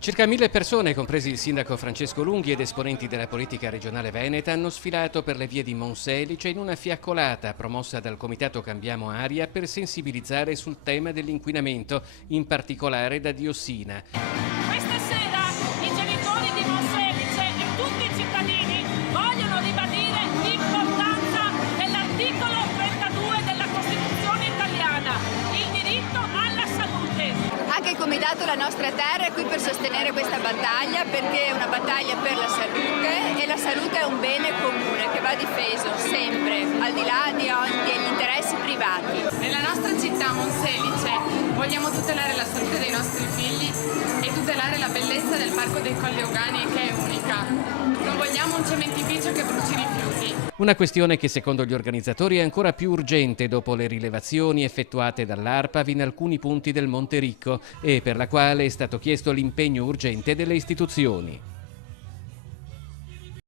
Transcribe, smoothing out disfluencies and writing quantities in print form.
Circa 1000 persone, compresi il sindaco Francesco Lunghi ed esponenti della politica regionale veneta, hanno sfilato per le vie di Monselice in una fiaccolata promossa dal comitato Cambiamo Aria per sensibilizzare sul tema dell'inquinamento, in particolare da diossina. Questa sera i genitori di Monselice e tutti i cittadini vogliono ribadire l'importanza dell'articolo 32 della Costituzione italiana, il diritto alla salute. Anche il Comitato La Nostra Terra è qui per sostenere questa battaglia, perché è una battaglia per la salute e la salute è un bene comune che va difeso sempre, al di là degli interessi privati. Nella nostra città Monselice vogliamo tutelare la salute dei nostri figli e tutelare la bellezza del Parco dei Colli Euganei, che è unica. Non vogliamo un cementificio che bruci rifiuti. Una questione che secondo gli organizzatori è ancora più urgente dopo le rilevazioni effettuate dall'ARPAV in alcuni punti del Monte Ricco e per la quale è stato chiesto l'impegno urgente delle istituzioni.